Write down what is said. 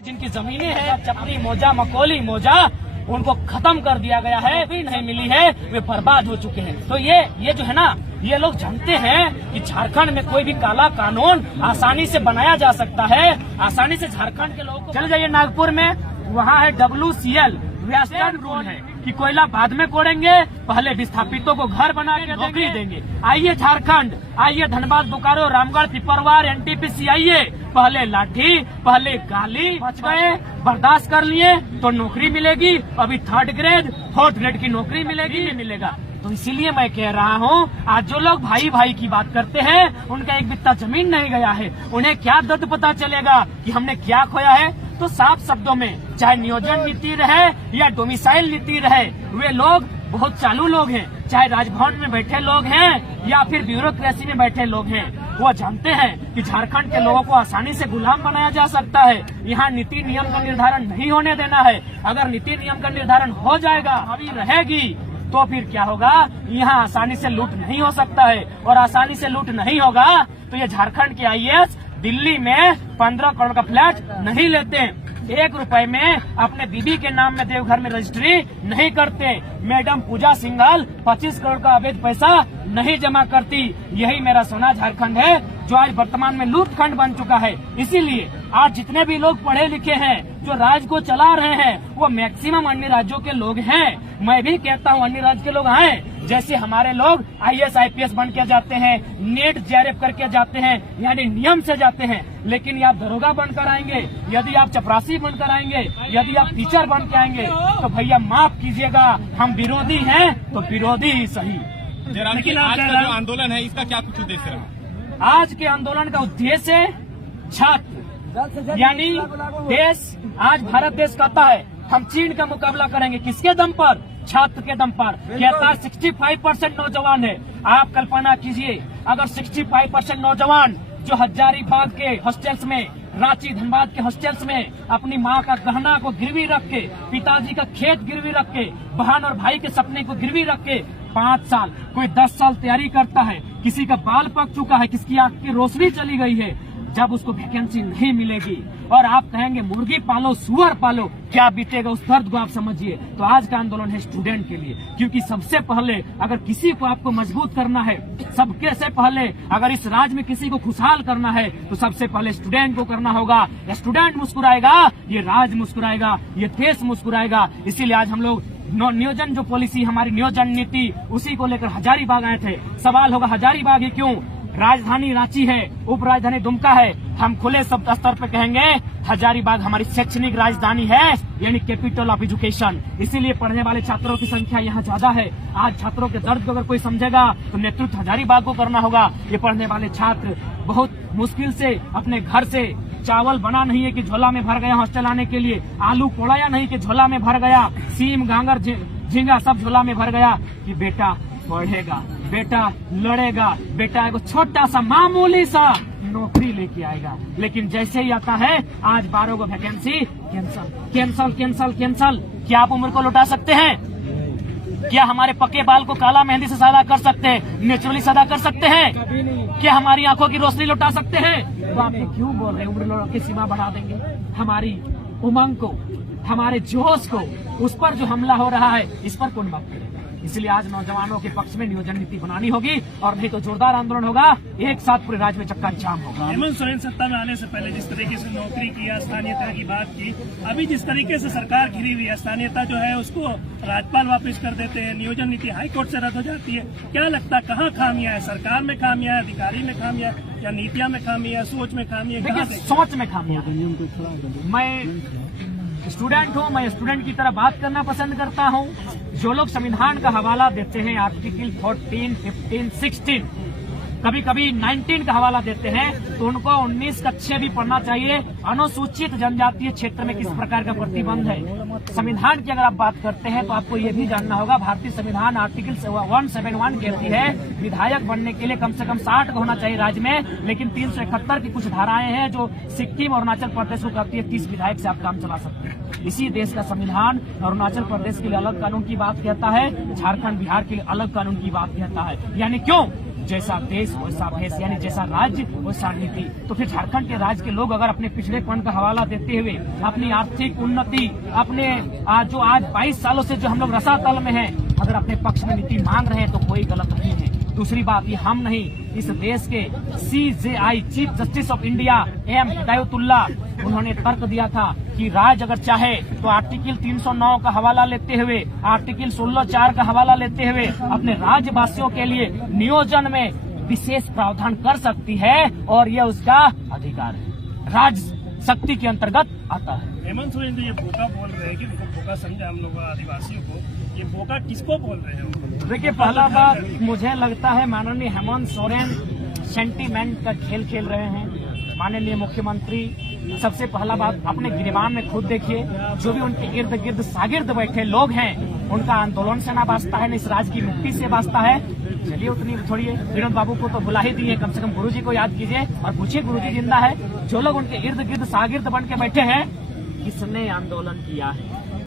जिनकी जमीनें हैं, चपरी मोजा, मकोली मोजा, उनको खत्म कर दिया गया है, भी नहीं मिली है, वे बर्बाद हो चुके हैं। तो ये जो है ना, ये लोग जानते हैं कि झारखंड में कोई भी काला कानून आसानी से बनाया जा सकता है। आसानी से झारखंड के लोगों को चले जाइए नागपुर में, वहाँ है WCL, वेस्टर्न रूल है कि कोयला बाद में कोड़ेंगे, पहले विस्थापितों को घर बना के नौकरी देंगे। आइए झारखंड, आइए धनबाद, बोकारो, रामगढ़, पिपरवार, NTPC आइए, पहले लाठी, पहले गाली, बच गए, बर्दाश्त कर लिए तो नौकरी मिलेगी। अभी 3rd ग्रेड 4th ग्रेड की नौकरी मिलेगी, नहीं मिलेगा। तो इसीलिए मैं कह रहा हूँ, आज जो लोग भाई भाई की बात करते हैं, उनका एक बित्ता जमीन नहीं गया है, उन्हें क्या दर्द पता चलेगा कि हमने क्या खोया है। तो साफ शब्दों में, चाहे नियोजन नीति रहे या डोमिसाइल नीति रहे, वे लोग बहुत चालू लोग हैं। चाहे राजभवन में बैठे लोग हैं या फिर ब्यूरोक्रेसी में बैठे लोग हैं, वो जानते हैं कि झारखंड के लोगों को आसानी से गुलाम बनाया जा सकता है। यहाँ नीति नियम का निर्धारण नहीं होने देना है। अगर नीति नियम का निर्धारण हो जाएगा, अभी रहेगी, तो फिर क्या होगा, यहाँ आसानी से लूट नहीं हो सकता है। और आसानी से लूट नहीं होगा तो ये झारखंड के IAS दिल्ली में 15 करोड़ का फ्लैट नहीं लेते, 1 रुपए में अपने बीबी के नाम में देवघर में रजिस्ट्री नहीं करते, मैडम पूजा सिंघल 25 करोड़ का अवैध पैसा नहीं जमा करती। यही मेरा सोना झारखंड है, जो आज वर्तमान में लूटखंड बन चुका है। इसीलिए आज जितने भी लोग पढ़े लिखे हैं, जो राज्य को चला रहे हैं, वो मैक्सिमम अन्य राज्यों के लोग हैं। मैं भी कहता हूँ अन्य राज्य के लोग आए, जैसे हमारे लोग IAS IPS बन के जाते हैं, नेट JRF करके जाते हैं, यानी नियम से जाते हैं। लेकिन आप दरोगा बनकर आएंगे, यदि आप चपरासी बनकर आएंगे, यदि आप टीचर बन के आएंगे, तो भैया माफ कीजिएगा, हम विरोधी हैं तो विरोधी ही सही। लेकिन आज का जो आंदोलन है, इसका क्या कुछ उद्देश्य रहा? आज के आंदोलन का उद्देश्य है छात्र, यानी देश, आज भारत देश कहता है हम चीन का मुकाबला करेंगे, किसके दम पर? छात्र के दम पर। कहता 65% नौजवान है। आप कल्पना कीजिए, अगर 65% नौजवान जो हजारीबाग के हॉस्टल्स में, रांची धनबाद के हॉस्टल्स में अपनी माँ का गहना को गिरवी रख के, पिताजी का खेत गिरवी रख के, बहन और भाई के सपने को गिरवी रख के 5 साल, कोई 10 साल तैयारी करता है, किसी का बाल पक चुका है, किसकी आंख की रोशनी चली गई है, जब उसको वैकेंसी नहीं मिलेगी और आप कहेंगे मुर्गी पालो, सुअर पालो, क्या बीतेगा, उस दर्द को आप समझिए। तो आज का आंदोलन है स्टूडेंट के लिए, क्योंकि सबसे पहले अगर किसी को आपको मजबूत करना है, सबके से पहले अगर इस राज्य में किसी को खुशहाल करना है, तो सबसे पहले स्टूडेंट को करना होगा। स्टूडेंट मुस्कुराएगा, ये राज्य मुस्कुराएगा, ये देश मुस्कुराएगा। इसीलिए आज हम लोग नियोजन, जो पॉलिसी हमारी नियोजन नीति, उसी को लेकर हजारीबाग आए थे। सवाल होगा हजारीबाग ही क्यों? राजधानी रांची है, उप राजधानी दुमका है। हम खुले शब्द स्तर पे कहेंगे हजारीबाग हमारी शैक्षणिक राजधानी है, यानी कैपिटल ऑफ एजुकेशन। इसीलिए पढ़ने वाले छात्रों की संख्या यहाँ ज्यादा है। आज छात्रों के दर्द को अगर कोई समझेगा तो नेतृत्व हजारीबाग को करना होगा। ये पढ़ने वाले छात्र बहुत मुश्किल से अपने घर से चावल बना नहीं है कि झोला में भर गया हॉस्टल आने के लिए, आलू पोड़ाया नहीं कि झोला में भर गया, सीम गांगर झींगा सब झोला में भर गया कि बेटा पढ़ेगा, बेटा लड़ेगा, बेटा एक छोटा सा मामूली सा नौकरी लेके आएगा। लेकिन जैसे ही आता है, आज 12 को vacancy cancel cancel cancel cancel. क्या आप उम्र को लौटा सकते हैं? क्या हमारे पक्के बाल को काला मेहंदी से सादा कर सकते हैं, नेचुरली सादा कर सकते हैं? क्या हमारी आंखों की रोशनी लौटा सकते हैं? तो आप क्यों बोल रहे हैं उम्र की सीमा बढ़ा देंगे? हमारी उमंग को, हमारे जोश को, उस पर जो हमला हो रहा है, इस पर कौन बात करेगा? इसलिए आज नौजवानों के पक्ष में नियोजन नीति बनानी होगी, और नहीं तो जोरदार आंदोलन होगा, एक साथ पूरे राज्य में चक्का जाम होगा। हेमंत सोरेन सत्ता में आने से पहले जिस तरीके से नौकरी किया, स्थानीयता की बात की, अभी जिस तरीके से सरकार घिरी हुई है, स्थानीयता जो है उसको राज्यपाल वापस कर देते हैं, नियोजन नीति हाईकोर्ट से रद्द हो जाती है। क्या लगता है कहाँ खामियां है? सरकार में खामियां है, अधिकारी में खामियां है, या नीतियां में खामियां है, सोच में खामियां? देखिए, सोच में खामियां। मैं स्टूडेंट हूँ, मैं स्टूडेंट की तरह बात करना पसंद करता हूँ। जो लोग संविधान का हवाला देते हैं, आर्टिकल 14, 15, 16, कभी कभी 19 का हवाला देते हैं, तो उनको 19 कक्षा भी पढ़ना चाहिए। अनुसूचित जनजातीय क्षेत्र में किस प्रकार का प्रतिबंध है। संविधान की अगर आप बात करते हैं तो आपको ये भी जानना होगा, भारतीय संविधान आर्टिकल 171 कहती है विधायक बनने के लिए कम से कम 60 होना चाहिए राज्य में। लेकिन 371 की कुछ धाराएं हैं जो सिक्किम और अरुणाचल प्रदेश को करती है 30 विधायक से आप काम चला सकते हैं। इसी देश का संविधान अरुणाचल प्रदेश के लिए अलग कानून की बात कहता है, झारखंड बिहार के लिए अलग कानून की बात कहता है। यानी क्यों? जैसा देश वैसा भेष, यानी जैसा राज्य वैसा नीति। तो फिर झारखंड के राज्य के लोग अगर अपने पिछड़ेपन का हवाला देते हुए अपनी आर्थिक उन्नति, अपने जो आज 22 सालों से जो हम लोग रसातल में हैं, अगर अपने पक्ष में नीति मांग रहे हैं तो कोई गलत नहीं है। दूसरी बात, ये हम नहीं, इस देश के CJI chief justice of India AM Hidayatullah, उन्होंने तर्क दिया था कि राज्य अगर चाहे तो आर्टिकल 309 का हवाला लेते हुए, आर्टिकल 16(4) का हवाला लेते हुए अपने राज्यवासियों के लिए नियोजन में विशेष प्रावधान कर सकती है और यह उसका अधिकार है, राज्य शक्ति के अंतर्गत आता है। हेमंत सोरेन तो ये बोका बोल रहे हैं कि उनको बोका समझा हम लोग आदिवासियों को, ये बोका किसको बोल रहे हैं? देखिए, पहला बात मुझे लगता है माननीय हेमंत सोरेन सेंटीमेंट का खेल खेल रहे हैं। माननीय मुख्यमंत्री, सबसे पहला बात अपने गिरबान में खुद देखिए, जो भी उनके इर्द गिर्द शागिर्द बैठे लोग हैं, उनका आंदोलन से ना वास्ता है, न इस राज्य की मुक्ति से वास्ता है। चलिए उतनी छोड़िए, विनोद बाबू को तो बुला ही दिए, कम से कम गुरुजी को याद कीजिए और पूछिए गुरुजी जिंदा है। जो लोग उनके इर्द गिर्द शागिर्द बन के बैठे हैं, किसने आंदोलन किया है?